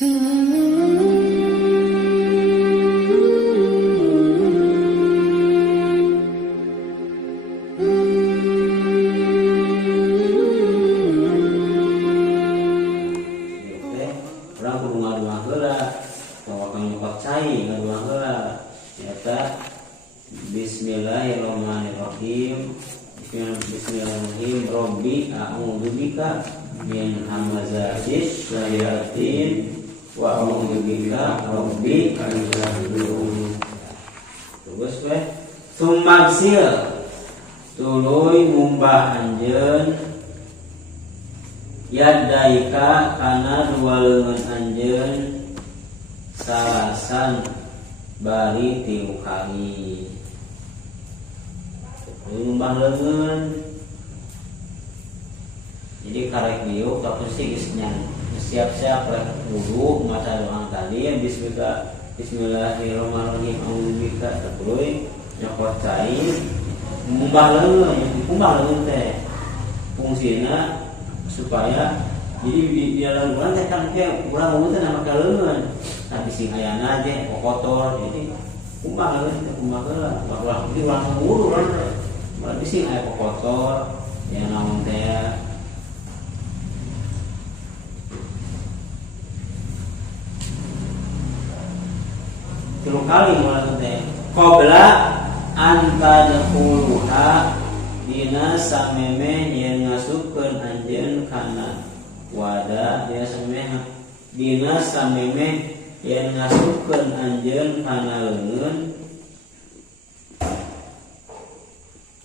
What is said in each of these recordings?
Bismillahirrahmanirrahim. Bismillahirrahmanirrahim. Robbi a'udzubika min hamazatis syayatin wa a'udzubika robbi an yahdurun. Terus weh summaksil tuluy mumbah anjeun yadaika kana dua leungeun anjeun salasan bari 3 kali. Mumbah leungeun jadi karek diuk tapi sih geusnya siap-siap rek wudu maca doa tadi bismillahirrahmanirrahim a'udzubika tuluy nyokot cai mumbah leungeun teh fungsina supaya jadi di dalam bulan teh kan ke urang wudu teh nama leungeun tapi sing ayana teh kotor jadi mumbah heula ulah jadi urang wudu berarti sih aya kotor yang namun teh tilu kali mulai teh qabla anta dahuluha dina sameme yen ngasupkeun anjeun kana wadah dia sameme dina sameme yen ngasupkeun anjeun kana leungeun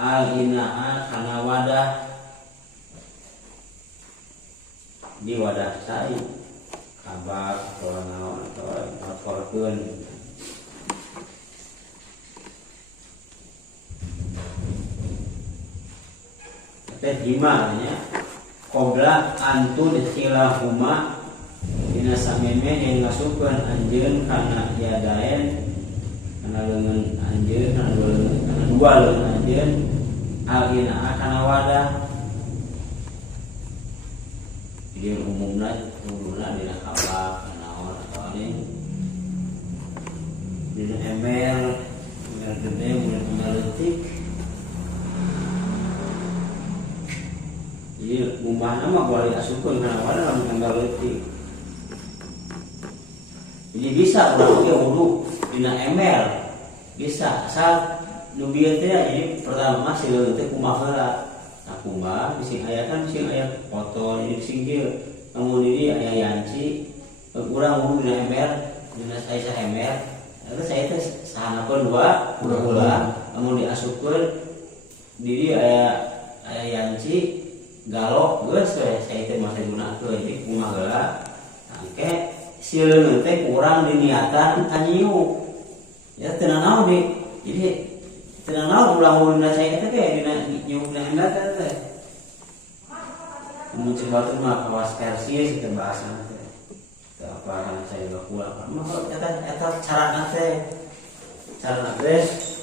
al-inaa kana wadah di wadah cai kabak atau naon atau ngaporkeun teh gimana qabla antu dikhilahuma dina sameme yang ngasupkeun anjeun kana yadaen kana leungeun anjeun kana dua leungeun anjeun al-inaa kana wadah jadi umumna dina kabak naon atau ini dina ember gede mulai leutik jadi mumbahna mah boleh asupkeun kana wadah lamun ember leutik jadi bisa urang ge wudu dina ember bisa asal nu bieu teh jadi pertama si leungeun teh kumaha heula nah kumaha bisi aya kan bisi aya kotor jadi bisi kieu namun di aya yanci urang wudu dina ember dina saya ember terus saya teh sahanakeun dua ulah namun diasupkeun di aya yanci galok geus we saya teh masa gunakeun jadi kumaha heula engke si leungeun teh kurang diniatan anyiu ya teu naon di jadi teu naon ulah ulunna saya teh ge dina nyiuk dina ember teh mun cebatur mah kawas persis teh bahasana teh teu apa kan saya gak pulang mah eta carana teh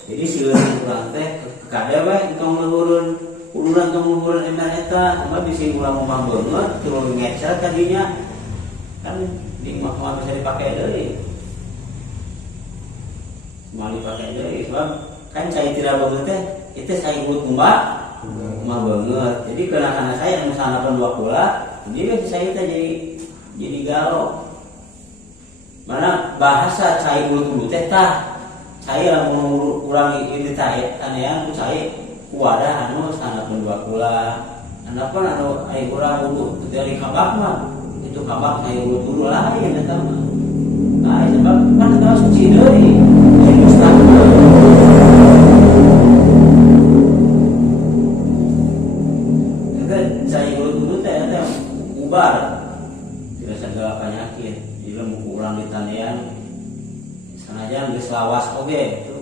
jadi si leungeun urang teh kada we entong luhurun uluran tong luhurun ember eta mah bisi ulang umah beungeut turun ngecer ka dinya kan di mah bisa dipakai deui mau dipakai deui sebab kan cai tira beungeut teh itu saya buat kumbah beungeut jadi kana saya anu sanakeun dua kula jadi saya teh jadi galo mana bahasa cai buat teh tah saya lamun urang ieu teh kanean ku cai ku wadah anu sanakeun dua kula anapan anu aya urang wudu dari kabak mah itu kabak saya wudu lain eta mah nah sebab kan eta suci deui jadi mustahil eta saya wudu teh eta ubar tidak segala penyakit di lemu urang di tanean sanajan geus lawas oge gitu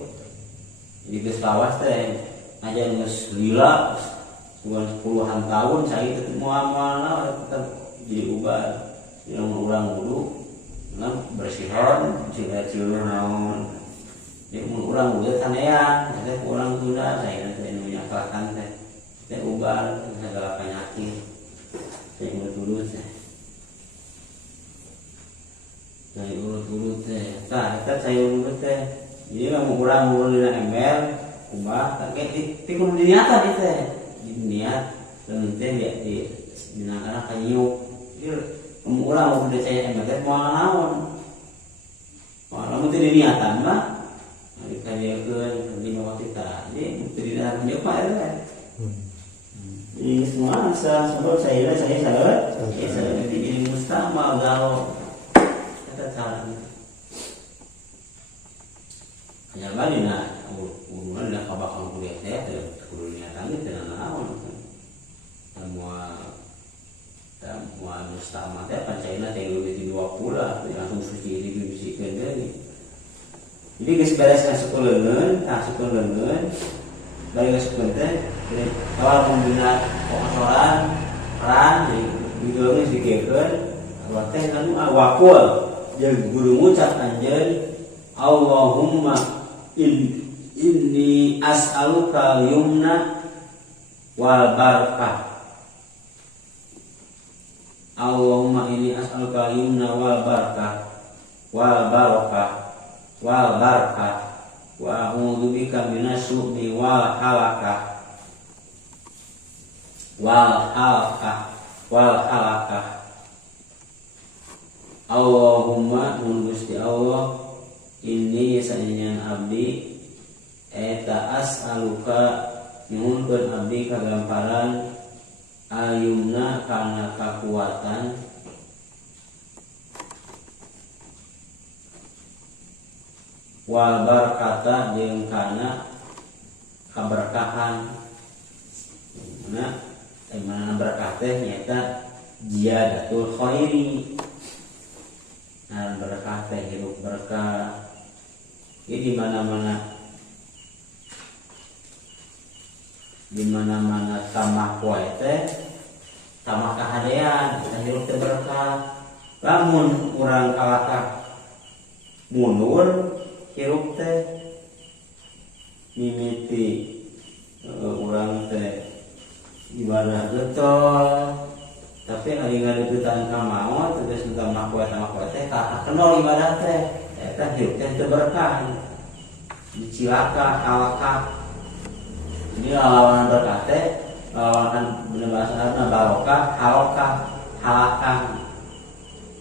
jadi geus lawas teh aja geus lila puluhan tahun saya itu muamalna tetap jadi ubar di lemu urang wudu ngan bersihon cilet-cilet naon jadi mun urang wudu tanean teh urang Sunda saya teh nu nyakakan teh ubar segala penyakit teh wudu teh dari urut-urut teh kita saya urut teh jadi mau kurang urut dina embel kumbah kakek ti kudu diniatan teh niat dan teh dia di dina kana kayu ieu mau kurang udah saya embel teh moal naon lamun teu diniatan mah ari kajekeun di bawah kita jadi teu diniatan jeung mah eta ini semua sebab saya jadi mustamal galau kita cara hanya balik na hubungan dah kabakal kuliah saya kudu niatan teh naon semua mustamal teh pancaina teh lebih 20 langsung suci dibisikeun deui jadi geus beres kasukuleun bari kasukuleun teh kalau membina pengosoran peran di digekeun teh anu wakul jeung guru ngucap anjeun Allahumma inni as'aluka yumna wal barakah Allahumma inni as'aluka yumna wal barakah wa a'udzu bika minasy wal halakah Allahumma Gusti Allah inni sajengan abdi eta as'aluka nyuhunkeun abdi kagamparan ayumna kana kakuatan wal barakata jeung kana kaberkahan mana berkah teh nyata ziyadatul khairi berkah teh hidup berkah di mana-mana tamah poe teh tamah kahadean kita hidup teh berkah lamun urang kalakah mundur hirup teh mimiti urang teh ibadah getol tapi ari ngadeukeutan ka maot terus tamah poe teh ka kenal ibadah teh eta hirup teh teu berkah dicilaka alaka ini lawan berkah teh lawan bener bahasa Arabna barokah halakah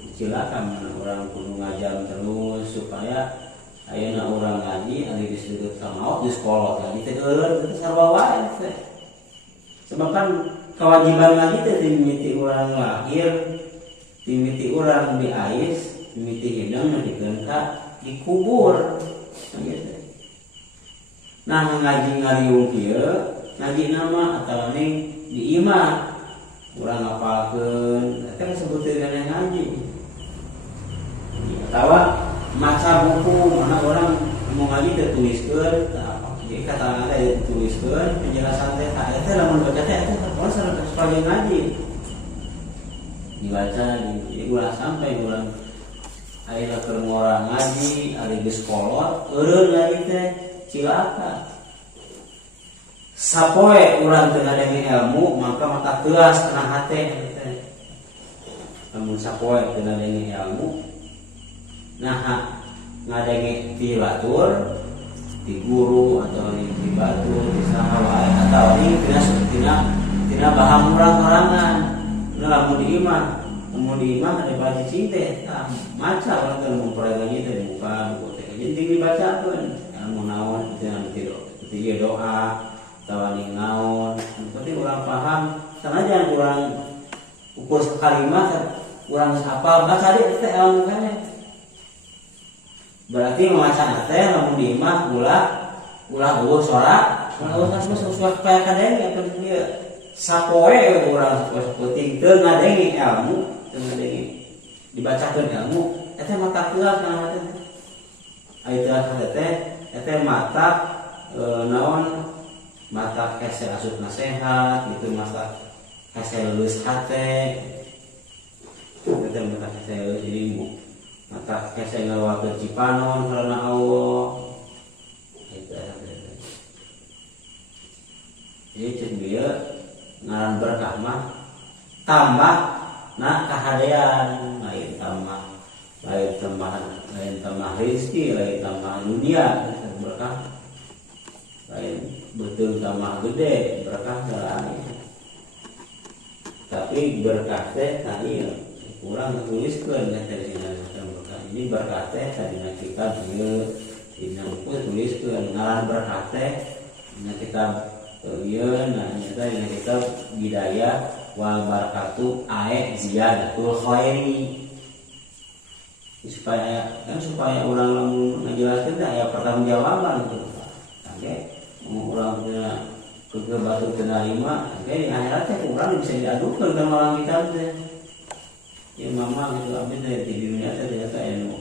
dicilaka mana urang kudu ngajar terus supaya ayeuna urang ngaji ari geus deukeut ka maot geus kolot lagi teh eureun teh sarua wae teh sebab kan kewajiban lagi teh dimimiti urang lahir dimimiti urang diais dimimiti hidang dikeun ka dikubur gitu. Nah ngaji ngariung kieu ngaji nama atawa ning di imah urang ngapalkeun eta disebut dengan ngaji atawa maca buku mana orang mau ngaji teh tuliskeun jadi kata teh tuliskeun penjelasan teh tah eta lamun baca teh eta terpaksa sebagai ngaji dibaca jadi ulah sampai urang ayeuna keur ngora ngaji ari geus kolot eureun ngaji teh cilaka sapoe urang teu ngadenge ilmu maka mata teuas kana hate teh lamun sapoe teu ngadenge ilmu nah ngadenge ti batur ti guru atau di batur di saha wae atau tina baham urang-urangan lamun di imah ada baca cinte maca urang teh mempelajari teh buka buku teh jadi dibacakeun ilmu naon teh ieu doa atawa ning naon penting urang paham sanajan urang ukur kalimat urang geus hafal baca deui teh ilmu kana berarti memacana teh lamun di imah ulah eueuh sorak ulah usah supaya kadenge apa ieu sapoe urang penting teu ngadenge ilmu teu ngadenge dibacakeun ilmu eta mata teuas kana hate aya teuas hate teh eta mata naon mata kese asup nasehat gitu mata kese leuleus hate eta mata kese leuleus jadi mata kese ngawakeun cipanon karena Allah itu jadi cek dia ngaran berkah mah tambah na kahadean lain tambah lain lain tambah rezeki, lain tambah dunia berkah, lain betul tambah gede berkah lain. Tapi berkah teh tadi kurang tuliskeun dari berkah ini berkah teh tadi kita ieu dina buku tuliskeun ngaran berkah teh dina kita ieu nah nyata dina kita Bidayah wal barakatu ae ziyadatul khairi. Supaya orang menjelaskan teh aya pertanggungjawaban gitu. Oke, urang punya kegebatu penerima, oke di akhirat teh urang bisa diadukeun ka malang kitab teh. Ya mama gitu abdi teh di dunia teh ternyata anu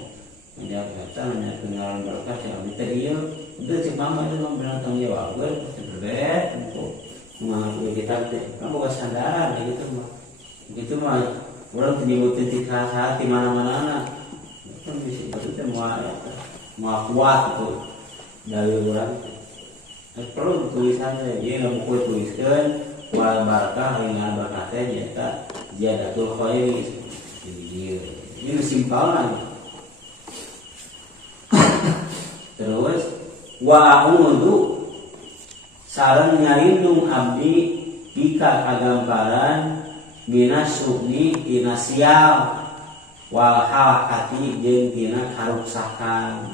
menjawab kata mengenal berkah ya abdi teh ieu udah cek mama itu benar tanggung jawab gue berbeda untuk mengaku kitab teh. Kan boga sandaran gitu mah. Begitu mah urang teu nyebutin ti hati mana-mana. Kan bisa itu mau kuat itu dari orang perlu tulisannya dia nggak buku tuliskan wal barakah dengan berkatnya nyata ziyadatul khairi ini simpelnya. Terus wa a'udzu sareng nyarindung abdi bika kagamparan binasukni tina sial wal halakati jeung tina karuksakan.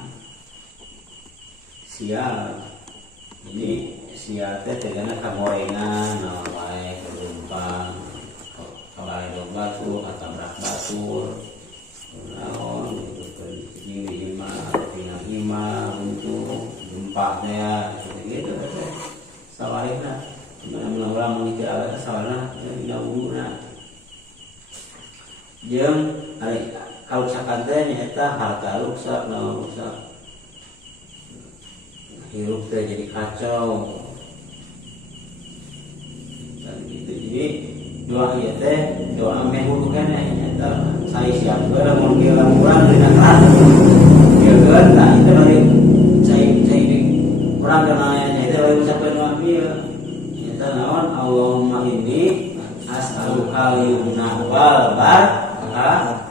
Sial ini sial teh tegana kagorengan naon wae kerumpang kabare domba tuh katabrak batur naon gitu mah pina imah untuk gempa teh gitu teh sawarina mana ulang mikir ala sawarina dina umurna jeung ari karuksakan teh nyaeta harta rusak naon rusak hirup teh jadi kacau dan gitu. Jadi doa ieu teh doa mehulu keneh nyaeta saya siapkeun mun kira urang dina kerat ieu keun tah itu bari saya urang kana nyaeta bari ucapkeun doa ieu nyaeta naon Allahumma inni as'aluka al-yumna wal barakah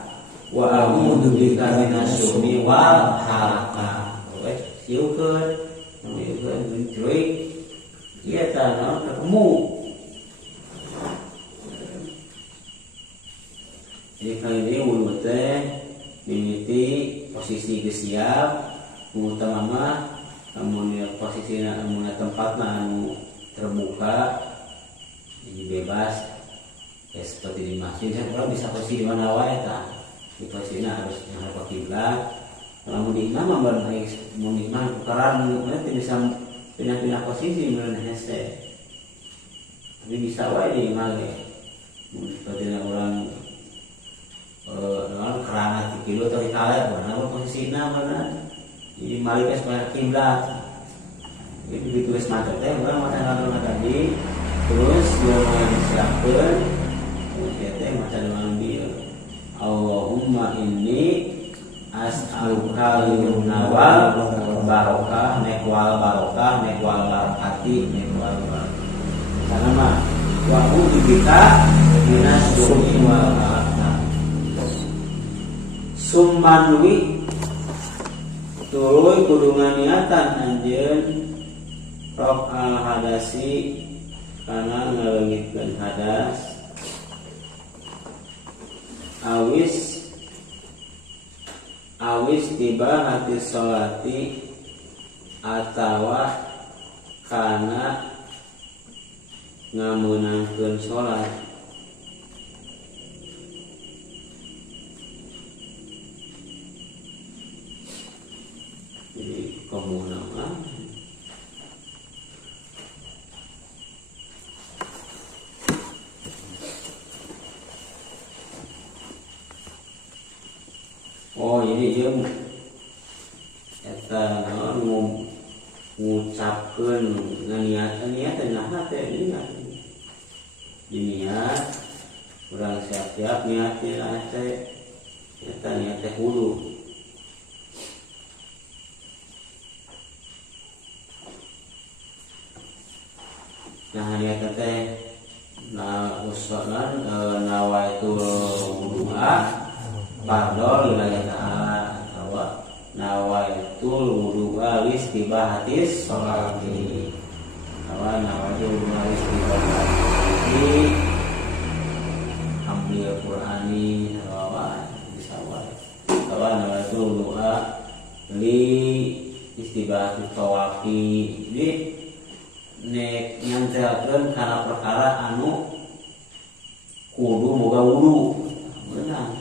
wa a'udzu bika minasyurri wal halakah. Wes sieukeun mencuri iya tanah ketemu. Jadi kali ini wudhu teh mimiti posisi siap utama namun posisinya namun tempatnya anu terbuka jadi bebas ya seperti di masjid kan orang bisa posisi di mana wae tah di posisinya harus menghadap kiblat. Kalau di imam baru naik mau imam tukaran nanti bisa pindah-pindah posisi menurut hese. Tapi bisa wae di imam ya. Seperti orang dengan kerana 3 kilo atau dikala mana posisinya mana. Jadi maliknya supaya kiblat. Jadi begitu wis macet teh orang macan tadi terus dia mau disiapkan terus dia teh macan ngambil Allahumma inni as'aluka al-yumna wal barakah nek wal barakati nek wal barakah sana mah wa a'udzu bika minasyurri wal barakah summanwi tuluy kudu niatan anjeun rok al-hadasi kana ngaleungitkeun hadas awis tiba hati sholati atawa kana ngameunangkeun sholat. Jadi komunama jadi dia eta naon ngucapkeun niatan nah teh niat niat urang siap-siap niat teh eta niat teh hulu nah niat teh na usulan nawaitul wudu'a fardhu lillahi ta'ala nawaitul wudu'a listibahatis sholati. Nawaitul wudu'a listibahatis ambil Qur'ani disawal. Nawaitul wudu'a li istibahatis tawafi. Jadi nek nyantelkeun kana perkara anu kudu boga wudu. Beunang.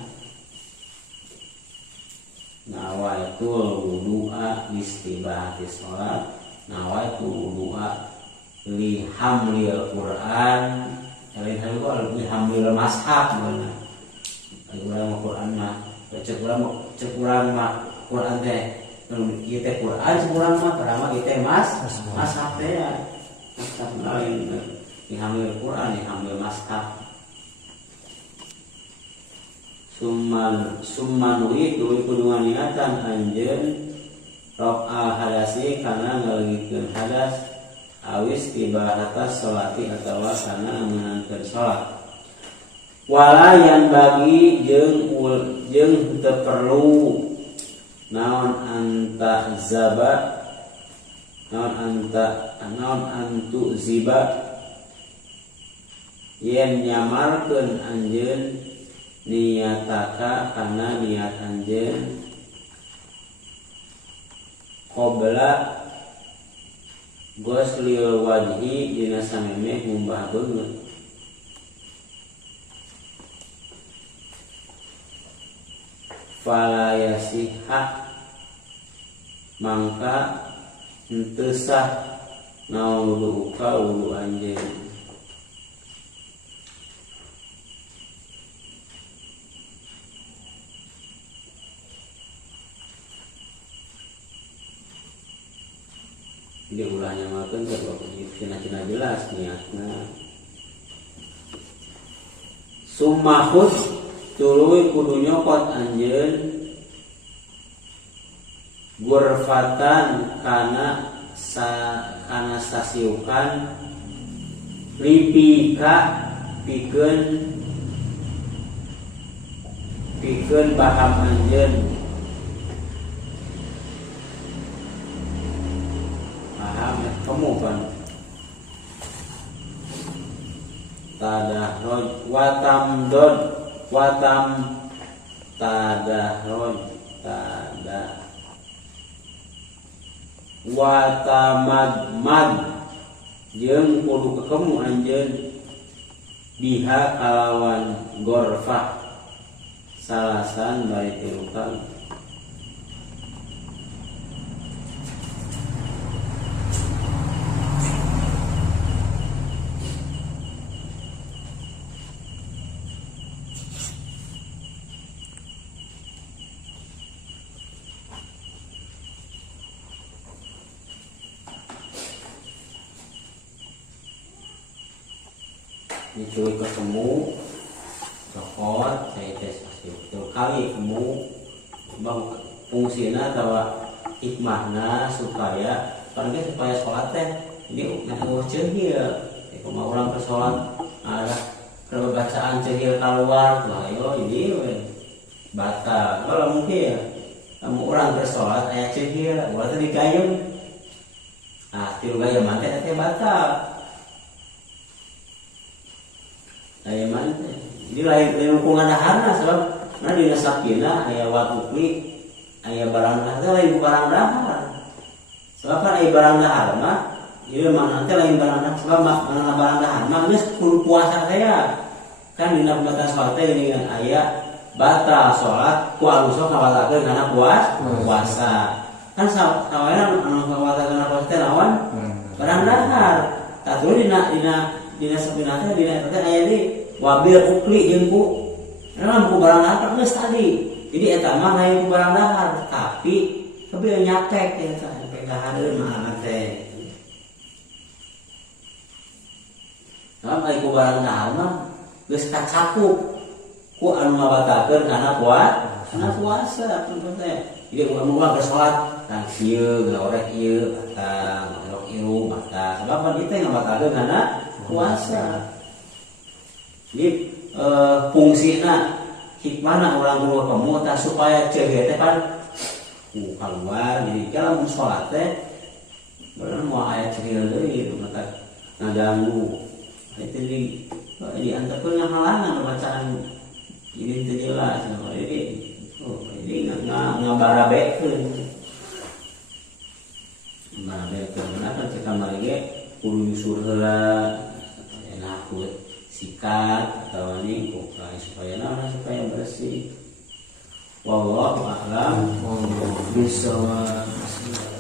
Nawaitul wudu'a istibahati sholat. Nawaitul wudu'a li hamlil Qur'an. Li hamlil mashaf mana? Urang mah Qur'an mah cek urang mah Qur'an teh ieu teh Qur'an cek urang mah padahal ieu mashaf teh ya. Mashaf lain li hamlil Qur'an li hamlil mashaf. Summan itu kudu niatan anjeun raf'al hadasi kana ngaleungkeun hadas awis tibahatas sholati atawa kana meunangkeun salat. Wala yang bagi jeung teu perlu naon anta zaba naon antu ziba yen nyamarkeun anjeun niataka karena niat anjeun qabla ghuslil wajhi dina samemeh ngumbah beungeut. Fala yasihha mangka henteu sah naon wudu anjeun. Dia ulah nyamakeun kalau cina-cina jelas niatna. Summahud tuluy kudu nyokot anjeun gurfatan kana sasiukan lipika pikeun baham anjeun. Kamu kan tadahroj watam tadahroj watamad jeung kudu kekemu anjeun biha kalawan gorfah salasan bari tilu kali. Diculik ketemu cokot saya tes itu kali ketemu bang fungsina atau hikmahna supaya sholat teh ini ngatur cehil mau orang ke sholat ada perbacaan cehil keluar lah yo ini batal kalau mungkin kamu orang ke sholat ayat cehil berarti digayung tilu gayung mantep teh batal. Aya mana jadi lain hubungan daharna sebab nah dina sakina aya wakukli aya barang dahar lain barang dahar sebab kan aya barang dahar mah ieu mana teh lain barang dahar sebab mana barang dahar mah geus kudu puasa teh kan dina batas salat teh geuningan aya batal salat ku aluso kawalakeun kana puasa kan sawana anu kawalakeun kana puasa teh lawan barang dahar tatuh dina sabina teh dina eta aya di wabil ukli jeung ku naon ku barang dahar geus tadi. Jadi eta mah lain ku barang dahar tapi kebeul nyatek eta sampai dahareun mah teh. Lamun ku barang dahar mah geus kacakup ku anu ngabatalkeun kana puasa teh. Jadi urang geus salat tang ieu ngorek ieu batal ngorek ieu batal sebab pan itu ngabatalkeun kana puasa. Jadi fungsina hikmahna urang kudu kamu supaya ceuh teh kan keluar. Jadi kalau mau sholat teh benar mau ayat cerita dari maka ngaganggu itu di antarkan yang halangan bacaan ini tidak jelas. Jadi ngabarabekeun kenapa cek kamar ge kudu nyusur heula nakut sikat atau ini supaya bersih. Wallahu a'lam bishawab.